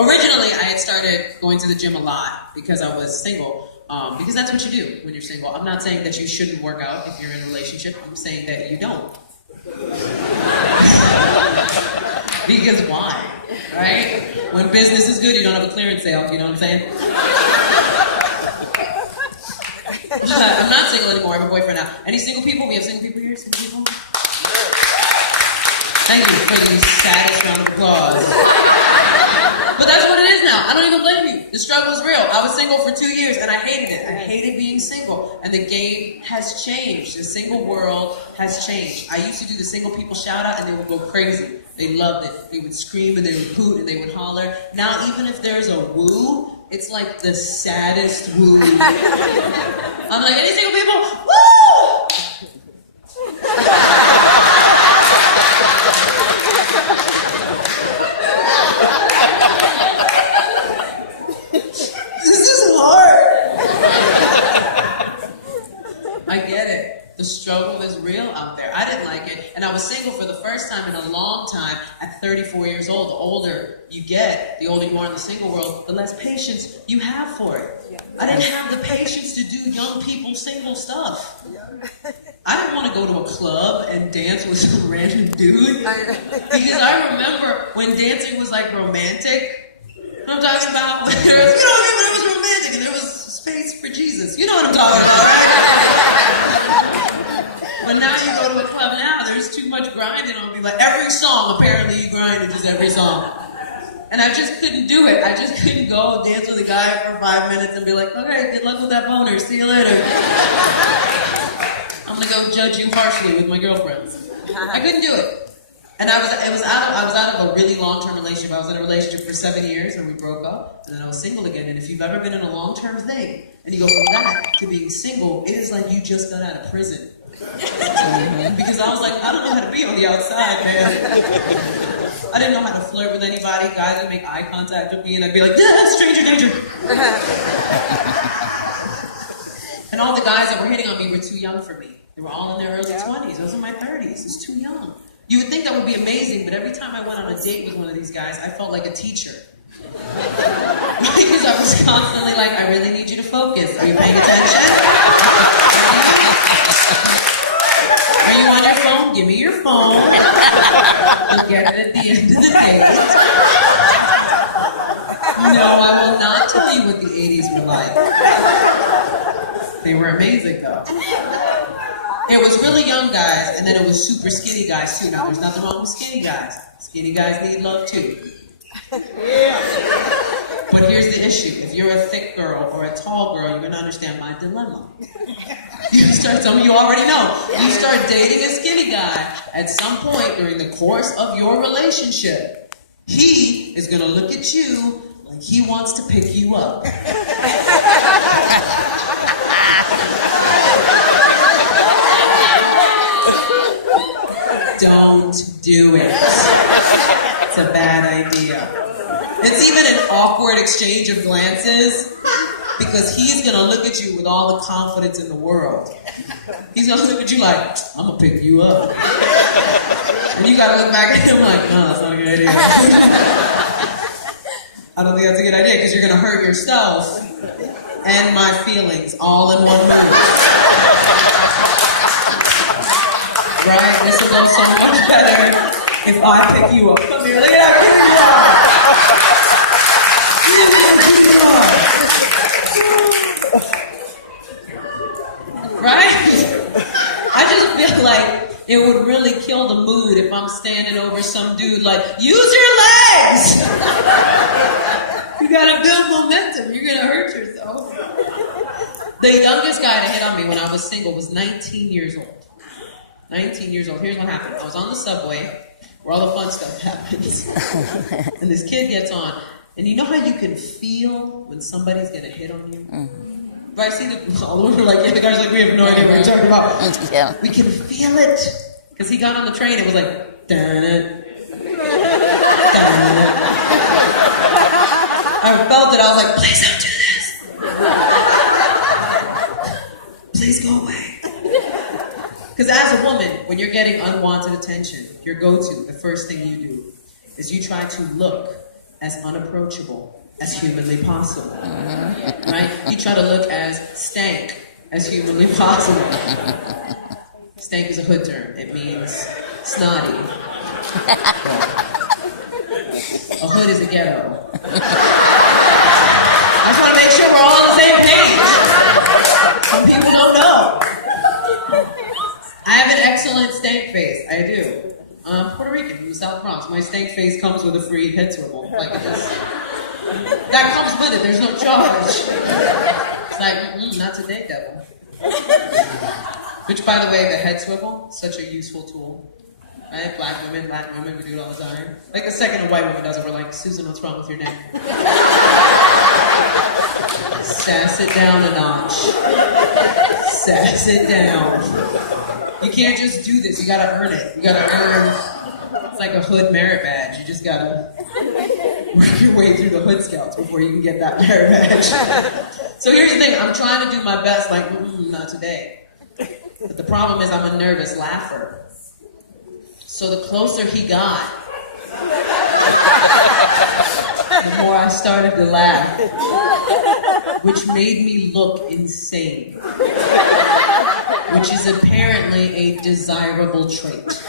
Originally, I had started going to the gym a lot because I was single. Because that's what you do when you're single. I'm not saying that you shouldn't work out if you're in a relationship. I'm saying that you don't. Because why? Right? When business is good, you don't have a clearance sale. You know what I'm saying? I'm not single anymore. I have a boyfriend now. Any single people? We have single people here? Single people? Thank you for the saddest round of applause. But that's what it is now. I don't even blame you. The struggle is real. I was single for 2 years and I hated it. I hated being single. And the game has changed. The single world has changed. I used to do the single people shout out and they would go crazy. They loved it. They would scream and they would hoot and they would holler. Now even if there's a woo, it's like the saddest woo. I'm like, any single people? Woo! I get it. The struggle is real out there. I didn't like it. And I was single for the first time in a long time at 34 years old. The older you get, the older you are in the single world, the less patience you have for it. I didn't have the patience to do young people single stuff. I didn't want to go to a club and dance with some random dude. Because I remember when dancing was like romantic. You know what I'm talking about? When it was romantic and there was space for Jesus. You know what I'm talking about, right? But now you go to a club now, there's too much grinding on me. Like every song, apparently you grind just every song. And I just couldn't do it. I just couldn't go dance with a guy for 5 minutes and be like, okay, good luck with that boner. See you later. I'm gonna go judge you harshly with my girlfriends. I couldn't do it. And I was out of a really long-term relationship. I was in a relationship for 7 years and we broke up. And then I was single again. And if you've ever been in a long-term thing and you go from that to being single, it is like you just got out of prison. Because I was like, I don't know how to be on the outside, man. I didn't know how to flirt with anybody. Guys would make eye contact with me and I'd be like, stranger danger. And all the guys that were hitting on me were too young for me. They were all in their early 20s. I was in my 30s. It's too young. You would think that would be amazing, but every time I went on a date with one of these guys, I felt like a teacher. Because I was constantly like, I really need you to focus. Are you paying attention? Are you on your phone? Give me your phone. You'll get it at the end of the date. No, I will not tell you what the 80s were like. They were amazing, though. It was really young guys, and then it was super skinny guys, too. Now, there's nothing wrong with skinny guys. Skinny guys need love, too. Yeah. But here's the issue. If you're a thick girl or a tall girl, you're going to understand my dilemma. Some of you already know. You start dating a skinny guy at some point during the course of your relationship. He is going to look at you like he wants to pick you up. Don't do it. It's a bad idea. It's even an awkward exchange of glances because he's going to look at you with all the confidence in the world. He's going to look at you like, I'm going to pick you up. And you got to look back at him like, no, that's not a good idea. I don't think that's a good idea because you're going to hurt yourself and my feelings all in one moment. Right? This will go so much better if I pick you up. Come here, look at that, pick you up. Right? I just feel like it would really kill the mood if I'm standing over some dude like, use your legs! You gotta build momentum. You're gonna hurt yourself. The youngest guy to hit on me when I was single was 19 years old. 19 years old. Here's what happened. I was on the subway where all the fun stuff happens. And this kid gets on. And you know how you can feel when somebody's going to hit on you? Mm-hmm. Right? See, all the women are like, yeah, the guy's like, we have no idea what you're talking about. Yeah. We can feel it. Because he got on the train, it was like, dun-it. Dun-it. I felt it. I was like, please don't do this. Please go away. Because as a woman, when you're getting unwanted attention, your go-to, the first thing you do, is you try to look as unapproachable as humanly possible. Right? You try to look as stank as humanly possible. Stank is a hood term. It means snotty. A hood is a ghetto. I just want to make sure we're all on the same page. Some people don't know. I have an excellent stank face. I do. I'm Puerto Rican from the South Bronx. My stank face comes with a free head swivel. Like that comes with it. There's no charge. It's like, not today, devil. Which, by the way, the head swivel, such a useful tool. Right? Black women, we do it all the time. Like the second a white woman does it, we're like, Susan, what's wrong with your neck? Sass it down a notch. Sass it down. You can't just do this, you gotta earn it. You gotta earn, it's like a hood merit badge. You just gotta work your way through the Hood Scouts before you can get that merit badge. So here's the thing, I'm trying to do my best, like, not today. But the problem is I'm a nervous laugher. So the closer he got, the more I started to laugh, which made me look insane, which is apparently a desirable trait. Because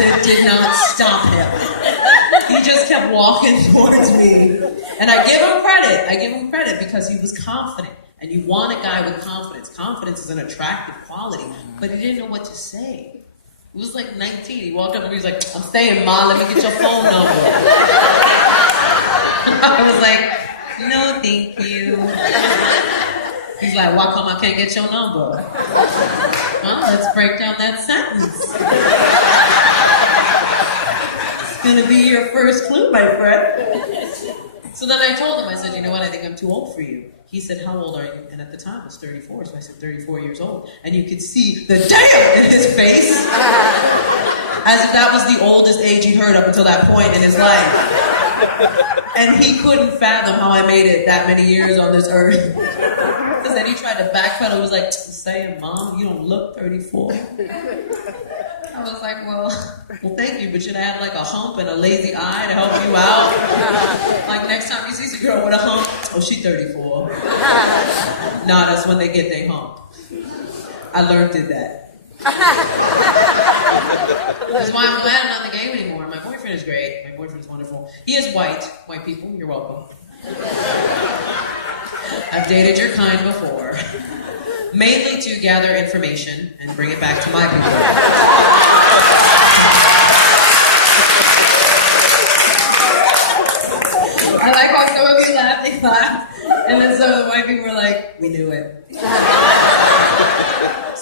it did not stop him. He just kept walking towards me. And I give him credit because he was confident. And you want a guy with confidence. Confidence is an attractive quality, but he didn't know what to say. He was like 19. He walked up and he was like, I'm staying, Ma, let me get your phone number. I was like, no, thank you. He's like, why come I can't get your number? Well, let's break down that sentence. It's gonna be your first clue, my friend. So then I told him, I said, you know what, I think I'm too old for you. He said, how old are you? And at the time, I was 34, so I said, 34 years old. And you could see the damn in his face, as if that was the oldest age he'd heard up until that point in his life. And he couldn't fathom how I made it that many years on this earth. Because then he tried to backpedal. He was like, saying, Mom, you don't look 34. I was like, well, thank you, but should I have like a hump and a lazy eye to help you out? Like next time you see some girl with a hump, oh, she 34. Nah, that's when they get their hump. I learned that. That's why I'm glad I'm not in the game anymore. My boyfriend is great. My boyfriend is wonderful. He is white. White people, you're welcome. I've dated your kind before. Mainly to gather information and bring it back to my people. I like how some of you laughed, they laughed, and then some of the white people were like, we knew it. It's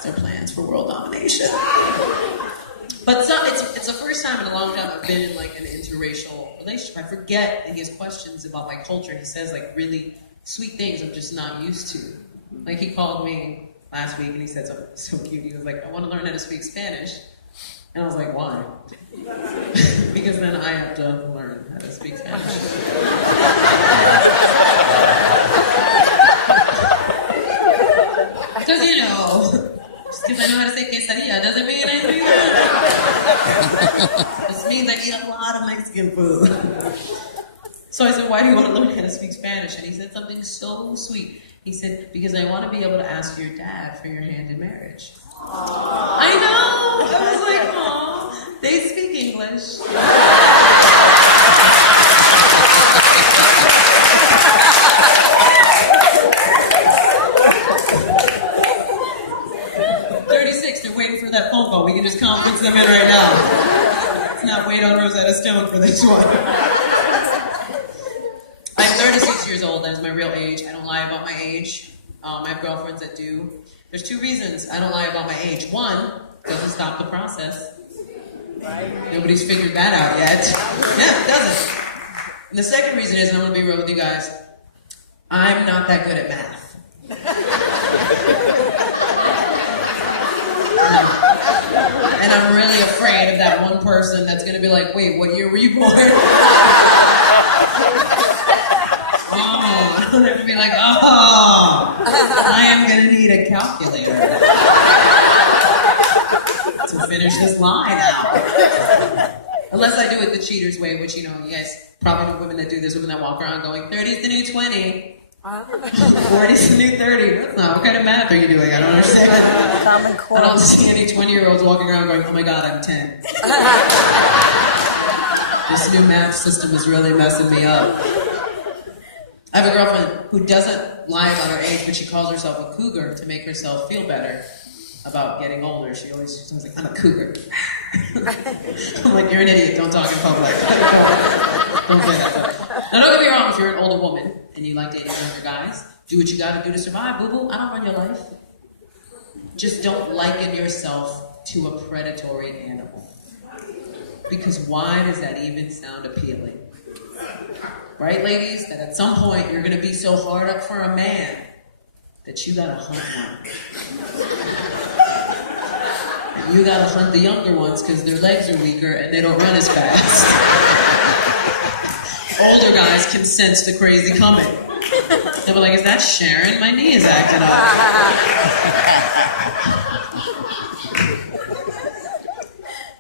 their plans for world domination. But it's the first time in a long time I've been in like an interracial relationship. I forget that he has questions about my culture. He says like really sweet things I'm just not used to. Like he called me last week and he said something so cute. He was like, I want to learn how to speak Spanish. And I was like, why? Because then I have to learn how to speak Spanish. Because, you know, just because I know how to say quesadilla doesn't mean I do that. It just means I eat a lot of Mexican food. So I said, why do you want to learn how to speak Spanish? And he said something so sweet. He said, because I want to be able to ask your dad for your hand in marriage. Aww. I know! I was like, aw, they speak English. 36, they're waiting for that phone call. We can just conference them in right now. Let's not wait on Rosetta Stone for this one. I'm 36 years old. That is my real age. I don't lie about my age. I have girlfriends that do. There's two reasons I don't lie about my age. One, doesn't stop the process. Right. Nobody's figured that out yet. Yeah, it doesn't. And the second reason is, and I'm going to be real with you guys, I'm not that good at math. And I'm really afraid of that one person that's going to be like, wait, what year were you born? I don't have to be like, I am going to need a calculator to finish this line out. Unless I do it the cheater's way, which, you guys probably know women that do this, women that walk around going, 30's the new 20. 40's the new 30. That's not, what kind of math are you doing? I don't understand. I don't see any 20-year-olds walking around going, oh my God, I'm 10. This new math system is really messing me up. I have a girlfriend who doesn't lie about her age, but she calls herself a cougar to make herself feel better about getting older. She always sounds like, I'm a cougar. I'm like, you're an idiot, don't talk in public. Don't say that. Now don't get me wrong, if you're an older woman and you like dating younger guys, do what you gotta do to survive, boo-boo. I don't run your life. Just don't liken yourself to a predatory animal. Because why does that even sound appealing? Right, ladies? That at some point you're gonna be so hard up for a man that you gotta hunt one. And you gotta hunt the younger ones because their legs are weaker and they don't run as fast. Older guys can sense the crazy coming. They'll be like, is that Sharon? My knee is acting up.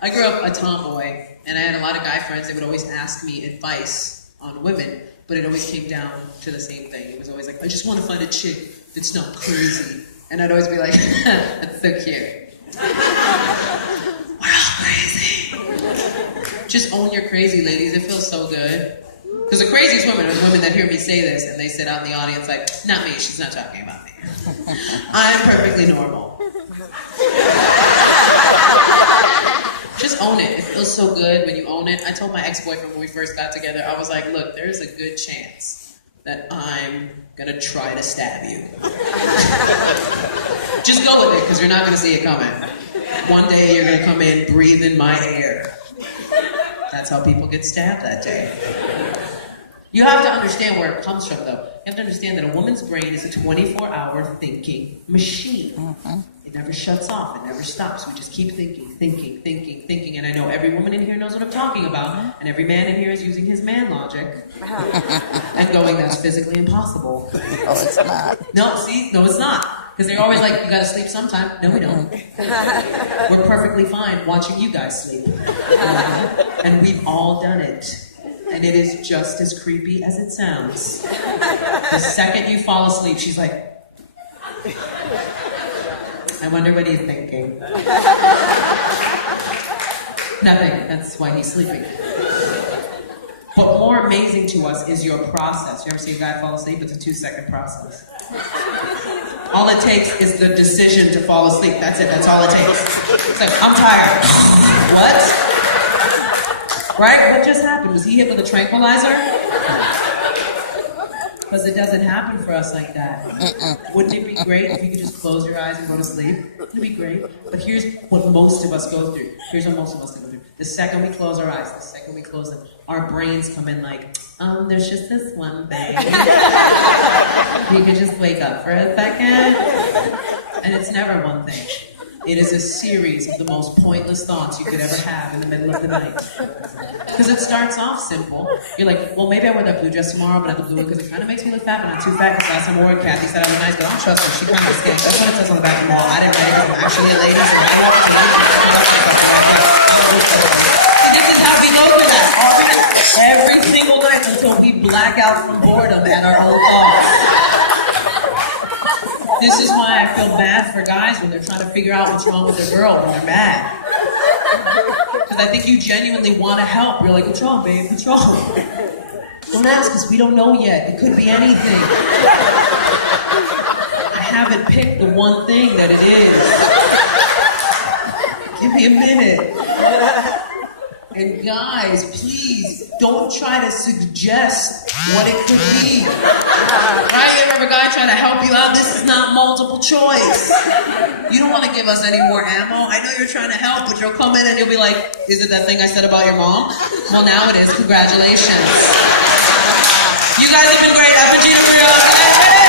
I grew up a tomboy, and I had a lot of guy friends that would always ask me advice on women, but it always came down to the same thing. It was always like, I just want to find a chick that's not crazy. And I'd always be like, that's so cute. We're all crazy. Just own your crazy, ladies. It feels so good. Because the craziest women are the women that hear me say this and they sit out in the audience like, not me, she's not talking about me. I'm perfectly normal. Just own it. It feels so good when you own it. I told my ex-boyfriend when we first got together, I was like, look, there's a good chance that I'm gonna try to stab you. Just go with it, because you're not gonna see it coming. One day you're gonna come in breathing my air. That's how people get stabbed that day. You have to understand where it comes from, though. You have to understand that a woman's brain is a 24-hour thinking machine. Mm-hmm. It never shuts off. It never stops. We just keep thinking. And I know every woman in here knows what I'm talking about. And every man in here is using his man logic. And going, that's physically impossible. No, it's not. No, see? No, it's not. Because they're always like, you gotta sleep sometime. No, we don't. We're perfectly fine watching you guys sleep. And we've all done it. And it is just as creepy as it sounds. The second you fall asleep, she's like, I wonder what he's thinking. Nothing. That's why he's sleeping. But more amazing to us is your process. You ever see a guy fall asleep? It's a 2-second process. All it takes is the decision to fall asleep. That's it. That's all it takes. It's like, I'm tired. What? Right? What just happened? Was he hit with a tranquilizer? Because it doesn't happen for us like that. Wouldn't it be great if you could just close your eyes and go to sleep? It'd be great. But here's what most of us go through. The second we close our eyes, the second we close them, our brains come in like, there's just this one thing. You could just wake up for a second. And it's never one thing. It is a series of the most pointless thoughts you could ever have in the middle of the night. Because it starts off simple. You're like, well, maybe I wear that blue dress tomorrow, but I have the blue one because it kind of makes me look fat, but not too fat. Because last time I wore it, Kathy said I was nice, but I don't trust her. She kind of stinks. That's what it says on the back of the wall. I didn't write it because I'm actually a lady, so I walked to This is how we go through that. Every single night until we black out from boredom at our own thoughts. This is why I feel bad for guys when they're trying to figure out what's wrong with their girl when they're mad. Because I think you genuinely want to help. You're like, what's wrong, babe? What's wrong? Don't ask us. We don't know yet. It could be anything. I haven't picked the one thing that it is. Give me a minute. And guys, please, don't try to suggest what it could be. Right? You ever have a guy trying to help you out? This is not multiple choice. You don't want to give us any more ammo. I know you're trying to help, but you'll come in and you'll be like, is it that thing I said about your mom? Well, now it is. Congratulations. You guys have been great. I've been Gina Brillon.